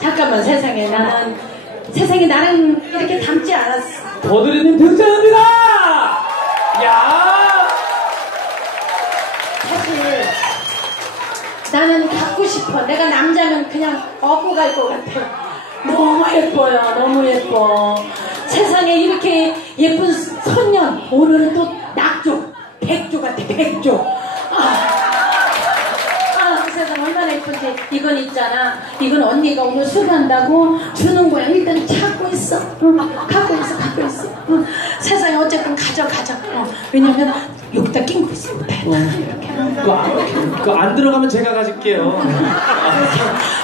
잠깐만 세상에 나는 세상에 나는 이렇게 닮지 않았어. 버드리님 등장합니다! 야 사실 나는 갖고 싶어. 내가 남자면 그냥 업고 갈 것 같아. 너무 예뻐요. 너무 예뻐. 세상에 이렇게 예쁜 선녀. 오늘은 또 낙조. 백조 같아. 백조. 아. 아, 예쁜지. 이건 있잖아. 이건 언니가 오늘 수고한다고 주는 거야. 일단 찾고 있어. 응, 갖고 있어, 갖고 있어. 응. 세상에 어쨌든 가져, 가져. 어, 왜냐면 여기다 낀 거 있어. 여기다. 이렇게. 그거 안, 들어가면 제가 가질게요.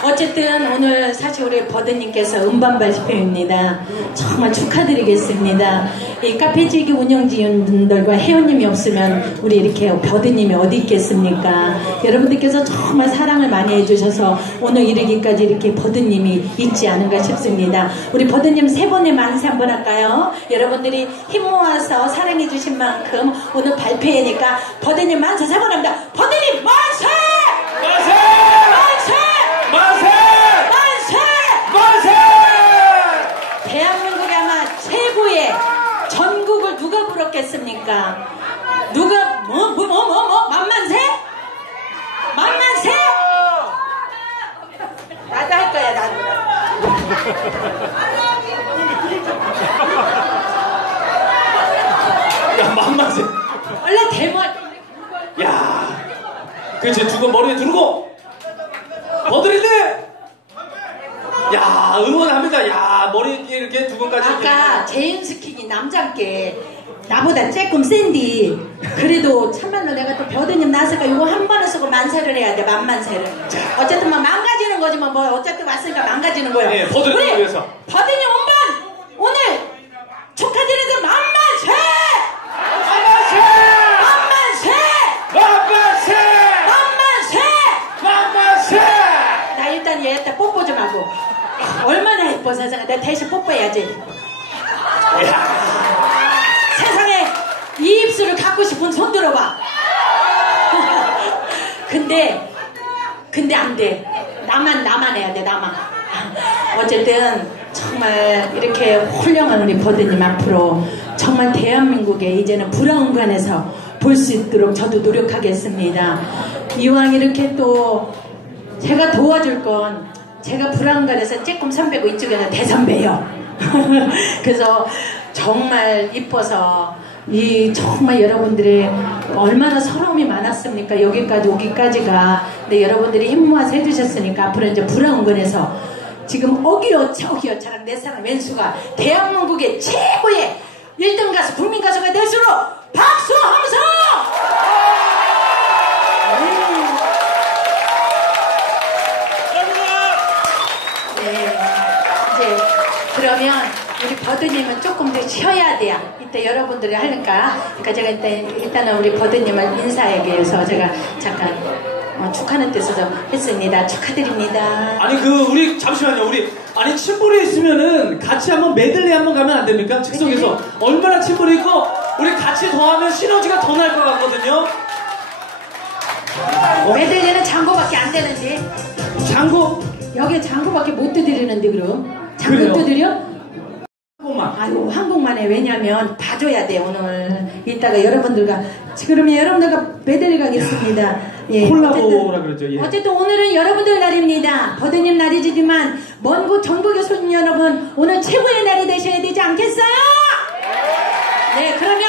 어쨌든 오늘 사실 우리 버드님께서 음반 발표입니다. 정말 축하드리겠습니다. 이 카페지기 운영진들과 회원님이 없으면 우리 이렇게 버드님이 어디 있겠습니까? 여러분들께서 정말 사랑을 많이 해주셔서 오늘 이르기까지 이렇게 버드님이 있지 않은가 싶습니다. 우리 버드님 세 번의 만세 한번 할까요? 여러분들이 힘 모아서 사랑해주신 만큼 오늘 발표회니까 버드님 만세 세 번 합니다. 버드님 만세! 만세! 만세! 만세! 만세! 만세! 대한민국이 아마 최고의 전국을 누가 부럽겠습니까? 누가 뭐 뭐 뭐 뭐 뭐 만만세? 만만세? 나도 할 거야 나도. 야, 만만세. 원래 대모 야, 그치 두건 머리에 두르고 버드리네. 야, 응원합니다. 야, 머리에 이렇게 두 건까지. 아까 제임스 킹이 남자께 나보다 조금 센디 그래도 참말로 내가 또 벼드님 나서가 이거 한 번을 쓰고 만세를 해야 돼 만만세를 어쨌든 뭐 망가지는 거지만 뭐 어쨌든 왔으니까 망가지는 거예요 예, 버드님 위해서. 버드님 온반 오늘 축하드리는 만만세 만만세! 만만세 만만세! 만만세 만만세! 나 일단 얘한테 뽀뽀 좀 하고 얼마나 예뻐 세상에 내가 대신 뽀뽀해야지 야, 세상에 이 입술을 갖고 싶은 손 들어봐. 근데 근데 안 돼. 나만 나만 해야 돼 나만. 어쨌든 정말 이렇게 훌륭한 우리 버드님 앞으로 정말 대한민국에 이제는 불황관에서 볼 수 있도록 저도 노력하겠습니다. 이왕 이렇게 또 제가 도와줄 건 제가 불안간에서 조금 선배고 이쪽에는 대선배요. 그래서 정말 이뻐서 이 정말 여러분들의 얼마나 서러움이 많았습니까? 여기까지 오기까지가. 근데 여러분들이 힘 모아서 해주셨으니까 앞으로 이제 불안근에서 지금 어기어차 어기어차랑 내 사랑 왼수가 대한민국의 최고의 1등 가수 국민 가수가 될수록 박수 함성! 그러면 우리 버드님은 조금 더 쉬어야 돼요. 이때 여러분들이 하니까. 그러니까 제가 일단, 일단은 우리 버드님을 위해서 제가 잠깐 어, 축하는 뜻으로 했습니다. 축하드립니다. 아니 그 우리 잠시만요. 우리 아니 침볼이 있으면은 같이 한번 메들리 한번 가면 안 됩니까? 즉석에서 얼마나 침볼이 있고 우리 같이 더하면 시너지가 더 날 것 같거든요. 메들리는 장고밖에 안 되는데 장고 여기 장고밖에 못 두드리는데 그럼 그래요? 두드려? 한국만. 아유 한국만 해 왜냐면 봐줘야 돼 오늘 이따가 여러분들과 그러면 여러분들과 메들리 가겠습니다 예, 콜라보라 어쨌든- 그러죠. 예. 어쨌든 오늘은 여러분들 날입니다 버드님 날이지만 먼 곳 전국의 손님 여러분 오늘 최고의 날이 되셔야 되지 않겠어요? 네 그러면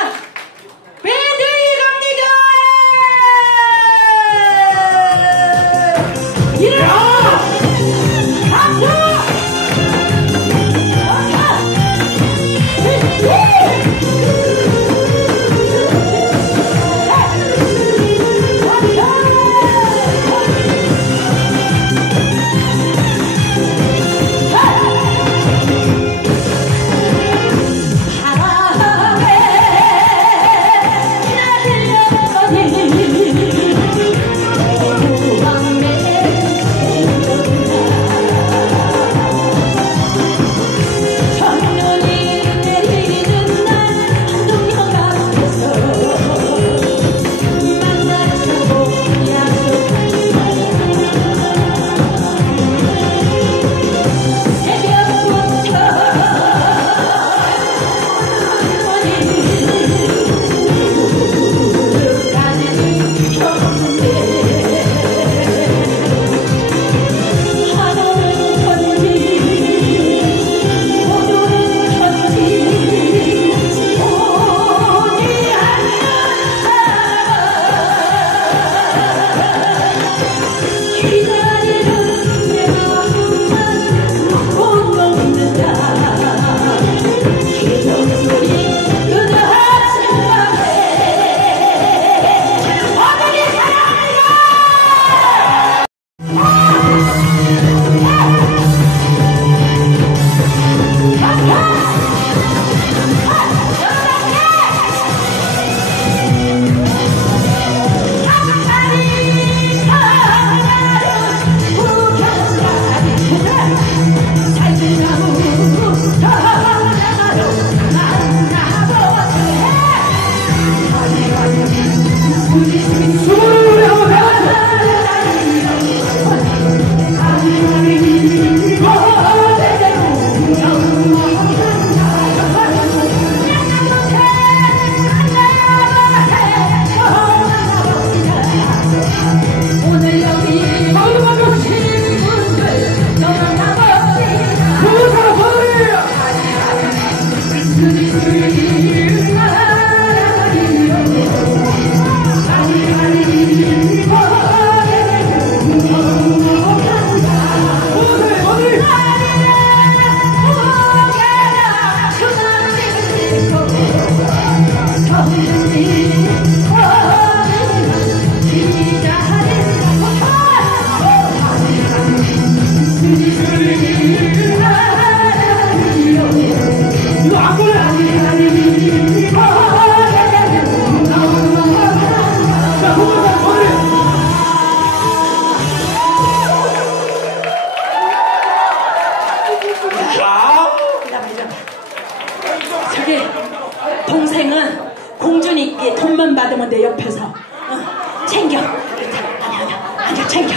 5만원 받으면 내 옆에서 어, 챙겨. 아니야 아니야. 아니야 챙겨.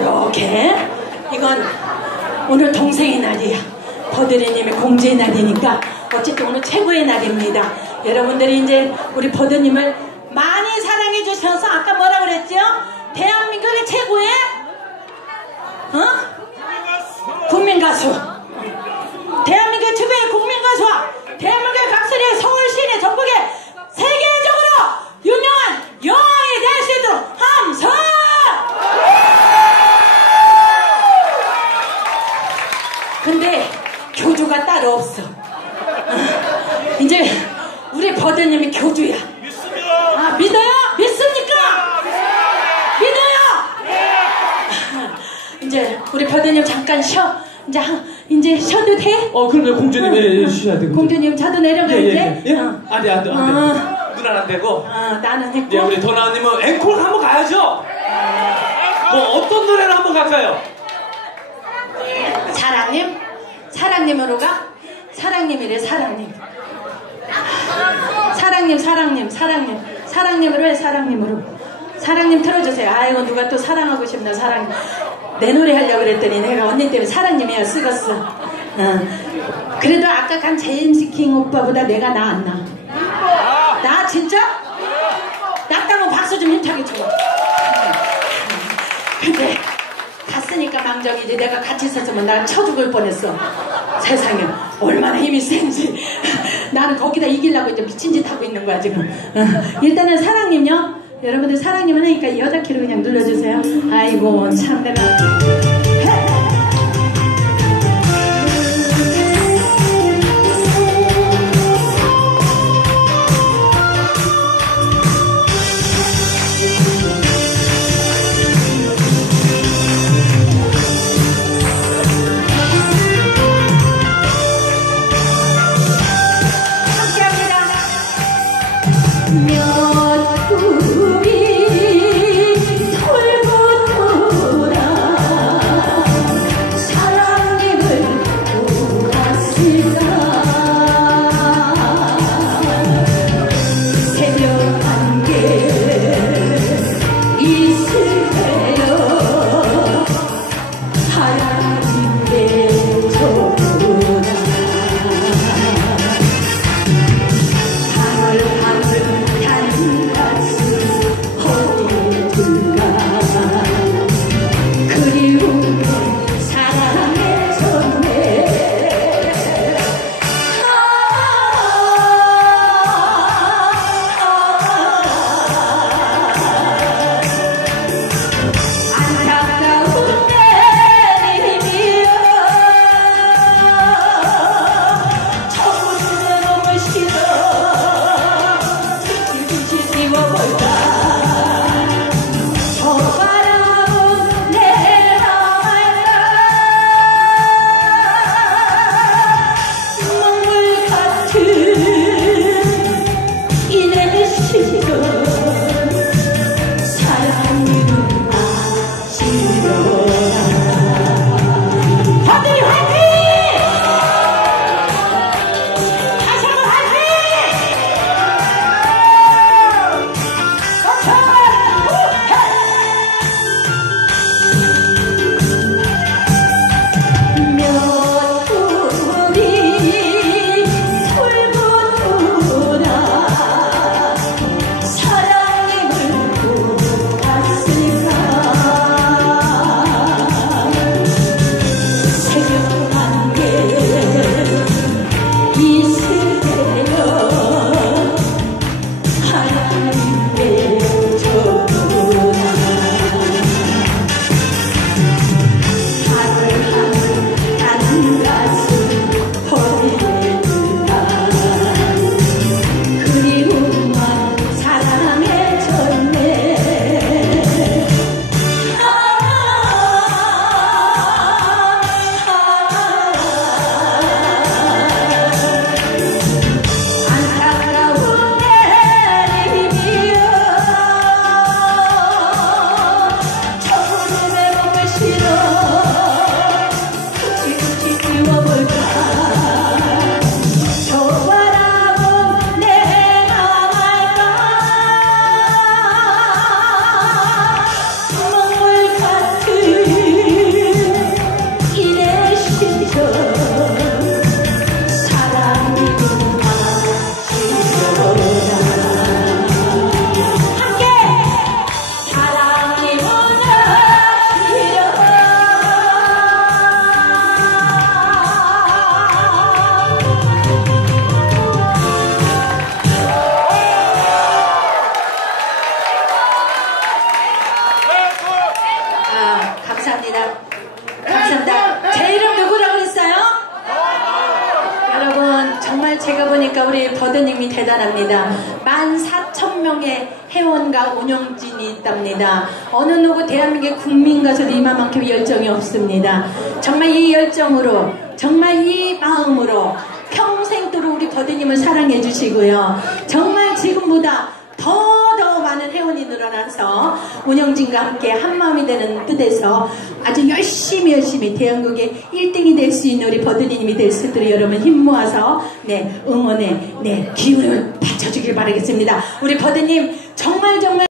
이렇게. 이건 오늘 동생의 날이야. 버드리님의 공주의 날이니까 어쨌든 오늘 최고의 날입니다. 여러분들이 이제 우리 버드님을 버드님이 교주야. 아 믿어요? 믿습니까? 믿어요? 이제 우리 버드님 잠깐 쉬어. 이제 한- 이제 쉬어도 돼? 어, 그럼요, 공주님, 예, 예, 쉬셔야 돼요. 공주님 자도 내려가 예, 예, 이제. 예. 예? 어. 안 돼, 안 돼, 안 돼. 어. 누나는 안 되고. 어, 나는 했고. 예, 우리 도나님은 앵콜 한번 가야죠. 뭐 어떤 노래를 한번 갈까요? 사랑님? 사랑님으로 가? 사랑님이래, 사랑님. 사랑님, 사랑님, 사랑님. 사랑님으로 해, 사랑님으로. 사랑님 틀어주세요. 아이고, 누가 또 사랑하고 싶나, 사랑. 내 노래 하려고 그랬더니 내가 언니 때문에 사랑님이야, 쓰겄어. 어. 그래도 아까 간 제임스 킹 오빠보다 내가 나았나? 나 진짜? 낫다면 박수 좀 힘차게 쳐. 근데 갔으니까 망정이지 내가 같이 있었으면 난쳐 죽을 뻔했어. 세상에. 얼마나 힘이 센지. 나는 거기다 이기려고 이제 미친 짓 하고 있는 거야 지금. 어, 일단은 사랑님요. 여러분들 사랑님은 하니까 여자 키로 그냥 눌러주세요. 아이고 참 내가 운영진이 있답니다. 어느 누구 대한민국의 국민 가서도 이만큼 열정이 없습니다. 정말 이 열정으로, 정말 이 마음으로 평생도록 우리 버드님을 사랑해 주시고요. 정말 지금보다 더더 많은 회원이 늘어나서 운영진과 함께 한마음이 되는 뜻에서 아주 열심히 열심히 대한민국의 1등이 될 수 있는 우리 버드님이 될 수 있도록 여러분 힘 모아서 네 응원에 네 기운을 받쳐주길 바라겠습니다. 우리 버드님 정말 정말